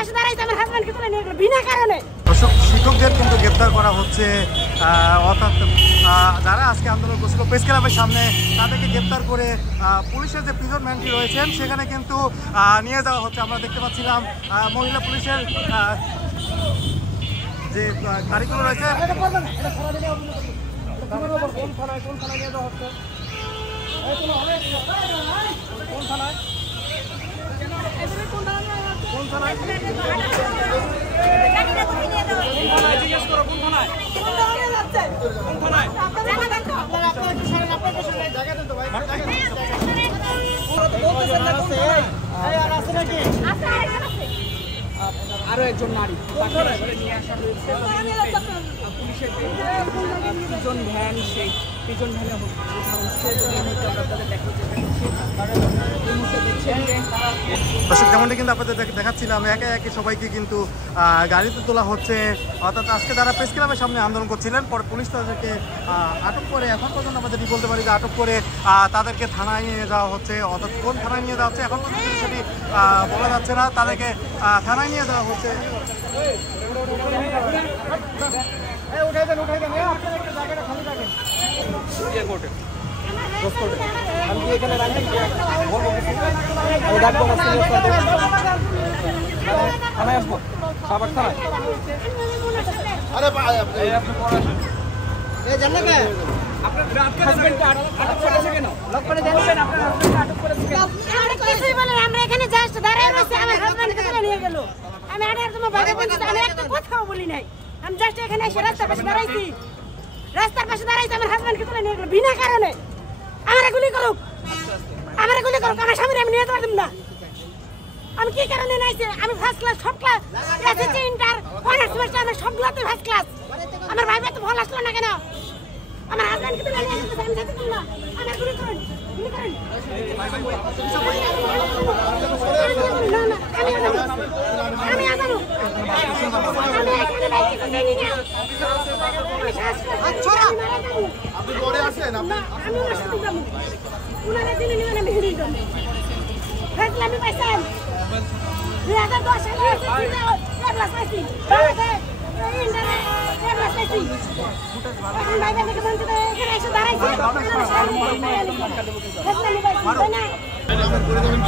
পাশে দাঁড়াইছে আমার হাজবেন্ডকে তুলে নিয়ে গেল বিনা কারণে। শিক্ষকদের কিন্তু গ্রেপ্তার করা হচ্ছে, অর্থাৎ যারা আজকে আন্দোলন করছিল প্রেস ক্লাবের সামনে তাদেরকে গ্রেপ্তার করে পুলিশের যে প্রিজন ভ্যানটি রয়েছেন সেখানে কিন্তু নিয়ে যাওয়া হচ্ছে। আমরা দেখতে পাচ্ছিলাম মহিলা পুলিশের যে গাড়িগুলো রয়েছে আরো একজন নারী নিয়ে আসা হয়েছে পুলিশের প্রিজন ভ্যান, সেই প্রিজন ভ্যানে দর্শক যেমনটি কিন্তু আপনাদের দেখাচ্ছিলাম একে একে সবাইকে কিন্তু গাড়িতে তোলা হচ্ছে। অর্থাৎ আজকে তারা প্রেস ক্লাবের সামনে আন্দোলন করছিলেন, পরে পুলিশ তাদেরকে আটক করে এখন পর্যন্ত আমরা যেটি বলতে পারি যে আটক করে তাদেরকে থানায় নিয়ে যাওয়া হচ্ছে। অর্থাৎ কোন থানায় নিয়ে যাওয়া হচ্ছে এখন পর্যন্ত সেটি বলা যাচ্ছে না, তাদেরকে থানায় নিয়ে যাওয়া হচ্ছে। আমরা এখানে জাস্ট দাঁড়ায় রয়েছি, আমার হাজবেন্ডকে তুলে নিয়ে গেল। আমি আর তোমার ভাগে বলছি, আমি একটা কথাও বলি নাই। আমি জাস্ট এখানে এসে রাস্তার পাশে দাঁড়াইছি, রাস্তার পাশে দাঁড়াইছি, আমার হাজবেন্ডকে তুলে নিয়ে গেল বিনা কারণে। আমার গুলি করুক, আমার গুলি করুক, আমার স্বামীর আমি নিয়ে যেতে পারতাম না। আমি কি কারণে নাইছে? আমি ফার্স্ট ক্লাস, সব class, SSC, inter, honours semester, আমি সবগুলোতে ফার্স্ট ক্লাস। আমার ভাই তো ভালো আসলো না কেন? আমার হাজবেন্ডকে তুলে নিয়ে গেছে, আমি যেতে পারলাম না। আমার গুলি করুন, গুলি করুন। না না, আমি আজানো, আমি আজানো, আমি এখানে বাইকে যাইনি না। আমি শ্বাস করছি, আমি মারা যাবো। আপনি পরে আসেন, আমি ওনার সাথে যাবো, ওনারা দিনে নেবেন, আমি হিড়ি যাবো। ফেসলে আমি পাইছেন 2010 সালে এপ্লাস পাইছি, ইন্টারে এপ্লাস পাইছি। এখন ভাই থেকে বলতে এখানে এসে দাঁড়াইছি, ফেসলে আমি পাইছি, তাই না? করে দেবেন